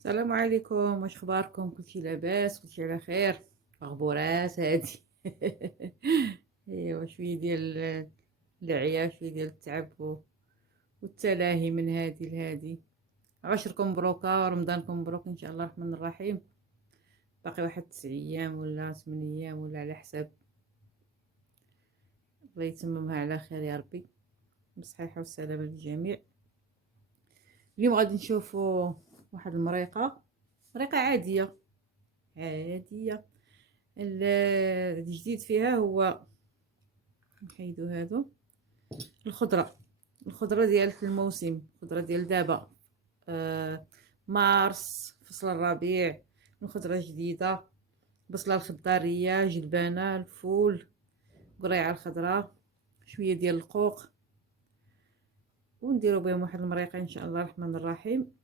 السلام عليكم، واش اخباركم؟ كلشي لاباس؟ كلشي على خير؟ اخبارات هادي؟ ايوا شويه ديال العيا، شويه ديال التعب والتلاهي من هادي لهادي. عشركم مبروكه ورمضانكم مبروك ان شاء الله الرحمن الرحيم. باقي واحد 9 ايام ولا 8 ايام ولا على حساب. الله يتممها على خير يا ربي، بالصحيحه والسلامه للجميع. اليوم غادي نشوفوا واحد مريقه عاديه عاديه. الجديد فيها هو نحيدو هادو الخضره. الخضره ديال الموسم، الخضره ديال دابا. آه مارس، فصل الربيع. الخضره جديده: بصله الخضاريه، جلبانه، الفول، قريعه الخضراء، شويه ديال القوق. ونديرو بهم واحد المريقه ان شاء الله الرحمن الرحيم.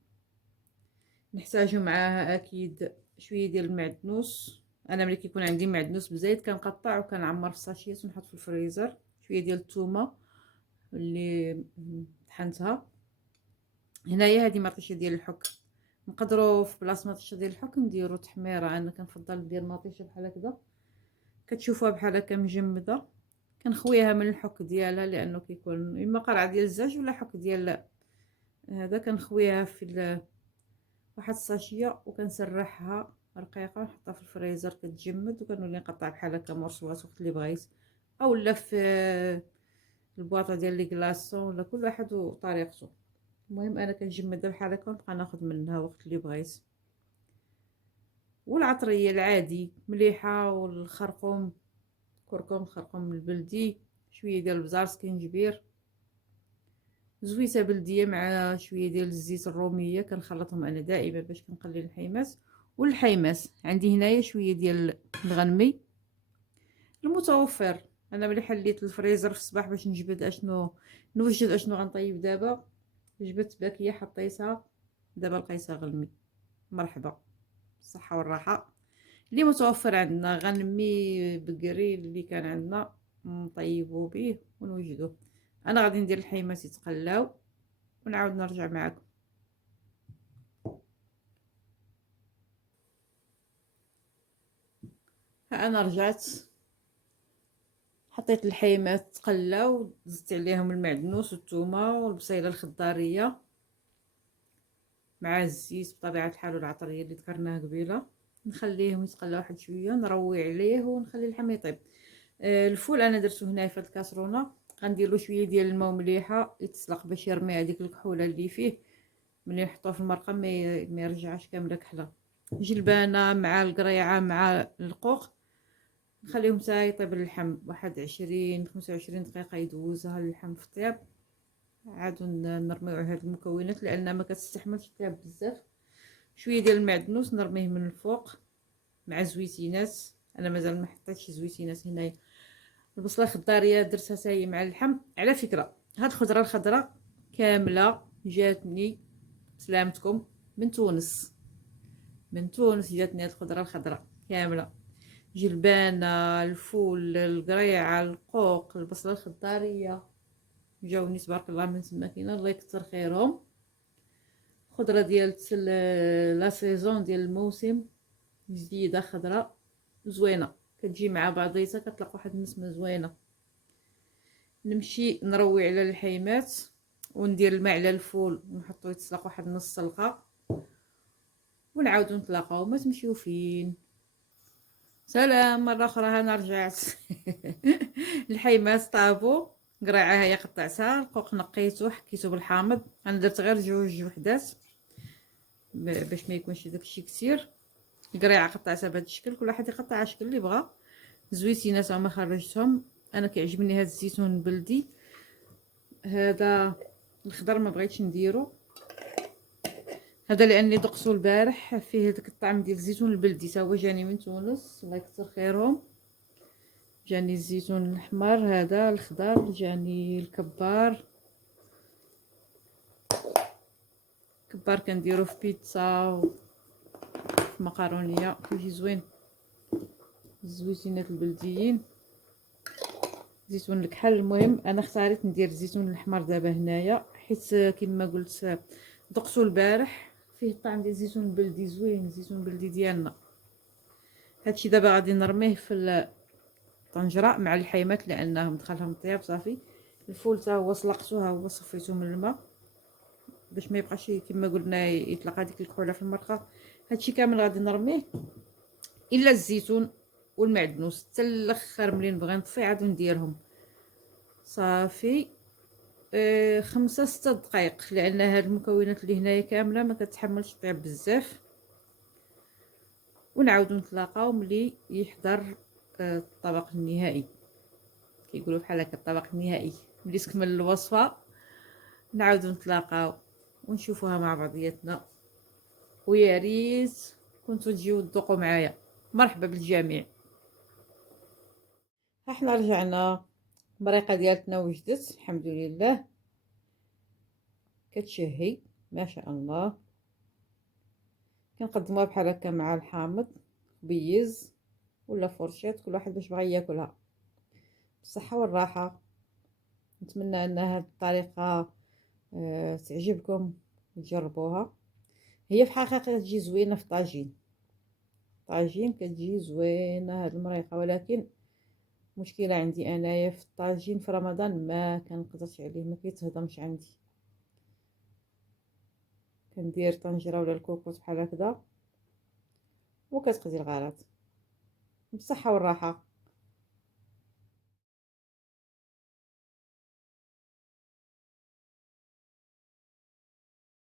نحتاجو معاها اكيد شويه ديال المعدنوس. انا ملي كيكون عندي معدنوس بزيت كنقطع وكنعمر في الساشيات ونحط في الفريزر. شويه ديال الثومه اللي طحنتها. هنايا هذه مطيشه ديال الحك. نقدروا في بلاصه مطيشه ديال الحك نديروا تحميره. انا كنفضل ندير مطيشه بحال هكذا، كتشوفوها بحال هكا مجمده. كنخويها من الحك ديالها لانه كيكون اما قرعه ديال الزاج ولا حك ديال هذا. كنخويها في واحد الساشيه وكنسرحها رقيقه ونحطها في الفريزر كتجمد، وكنولي نقطع بحال هكا مرصوات وقت اللي بغيت، اولا في البواطه ديال لي كلاصون، ولا كل واحد وطريقته. المهم انا كنجمدها بحال هكا ونبقى ناخذ منها وقت اللي بغيت. والعطريه العادي مليحه، والخرقوم، كركم، خرقوم البلدي، شويه ديال البزار، سكينجبير، زويته بلديه، مع شويه ديال الزيت الروميه. كنخلطهم انا دائما باش كنقلي الحيمات. والحيمات عندي هنايا شويه ديال الغنمي المتوفر. انا ملي حليت الفريزر في الصباح باش نجبد اشنو نوجد اشنو غنطيب دابا، جبت باكيه حطيتها. دابا لقيتها غنمي. مرحبا، بالصحه والراحه. اللي متوفر عندنا غنمي بقري اللي كان عندنا نطيبو به ونوجدوه. انا غادي ندير الحيمات يتقلاو ونعاود نرجع معكم. ها انا رجعت، حطيت الحيمات تقلاو، زدت عليهم المعدنوس والثومه والبصيله الخضاريه مع الزيت بطبيعه الحال والعطريه اللي ذكرناها قبيله. نخليهم يتقلاو واحد شويه، نروي عليه ونخلي اللحم يطيب. الفول انا درتو هنا في الكاسرونه. غندير له شويه ديال الماء مليحه يتسلق باش يرمي هذيك الكحوله اللي فيه. ملي نحطوه في المرقه ما يرجعش كامله كحله. جلبانه مع القريعه مع القوق. نخليهم حتى يطيب اللحم واحد 20 25 دقيقه، يدوزها اللحم في الطياب. عادو نرميو هاد المكونات لان ما كتستحملش الطياب بزاف. شويه ديال المعدنوس نرميه من الفوق مع زويتينات. انا مازال ما حطيتش زويتينات هنايا. البصله الخضاريه درتها تاهي مع اللحم. على فكره هاد الخضره الخضراء كامله جاتني سلامتكم من تونس. من تونس جاتني هاد الخضره الخضراء كامله. جلبانه، الفول، القريعه، القوق، البصله الخضاريه، جاوني تبارك الله من تما كاينه، الله يكثر خيرهم. خضره ديال لا سيزون ديال الموسم، جديده خضراء زوينه، كتجي مع بعضيتها كتطلق واحد النسمه زوينه. نمشي نروي على الحيمات وندير الماء على الفول ونحطو يتسلق واحد نص سلقه ونعاودو نطلقاو. ما تمشيو فين؟ سلام مره اخرى، انا رجعت. الحيمات طابو، قريعه هي قطعتها، القوق نقيتو حكيتو بالحامض. انا درت غير جوج وحدات باش ما يكونش داكشي كثير. القريعه قطعتها بهذا الشكل، كل واحد يقطع على الشكل اللي بغا. زويتينات هما خرجتهم. انا كيعجبني هذا الزيتون البلدي. هذا الخضر ما بغيتش نديرو هذا لاني دقتو البارح، فيه داك الطعم ديال الزيتون البلدي. تا هو جاني من تونس، الله يكثر خيرهم. جاني الزيتون الاحمر، هذا الخضر جاني الكبار. كبار كنديرو في بيتزا وفي مقارونيه، كيجي زوين. الزويتينات البلديين، زيتون الكحل. المهم انا اختاريت ندير الزيتون الاحمر دابا هنايا، حيت كما قلت دقتو البارح فيه طعم ديال الزيتون البلدي زوين، الزيتون البلدي ديالنا. هادشي دابا غادي نرميه في الطنجره مع الحيمات لانهم دخلهم طياب. صافي الفول حتى هو سلقته، ها هو صفيته من الماء باش ما يبقاش كما قلنا يطلق هذيك الكحوله في المرقه. هادشي كامل غادي نرميه الا الزيتون والمعدنوس حتى الاخر. ملي نبغي نطفي عاد نديرهم. صافي 5 6 دقائق، لان هاد المكونات اللي هنايا كامله ما كتحملش طياب بزاف. ونعاودو نتلاقاو ملي يحضر الطبق النهائي. كيقولوا بحال هكا الطبق النهائي ملي تكمل الوصفه نعاودو نتلاقاو ونشوفوها مع بعضياتنا. ويا ريت كنتو تجيو تذوقوا معايا. مرحبا بالجميع. احنا رجعنا، المريقه ديالتنا وجدت الحمد لله، كتشهي ما شاء الله. كنقدموها بحال هكا مع الحامض بيز ولا فورشيط، كل واحد باش بغى ياكلها. بالصحه والراحه. نتمنى ان هذه الطريقه تعجبكم وتجربوها. هي في الحقيقه كتجي زوينه في طاجين كتجي زوينه هاد المريقه، ولكن مشكله عندي انايا في الطاجين في رمضان ما كنقدرش عليه، ما كيتهضمش عندي. كندير طنجره ولا الكوكوط بحال هكذا وكتقضي الغرض. بالصحه والراحه.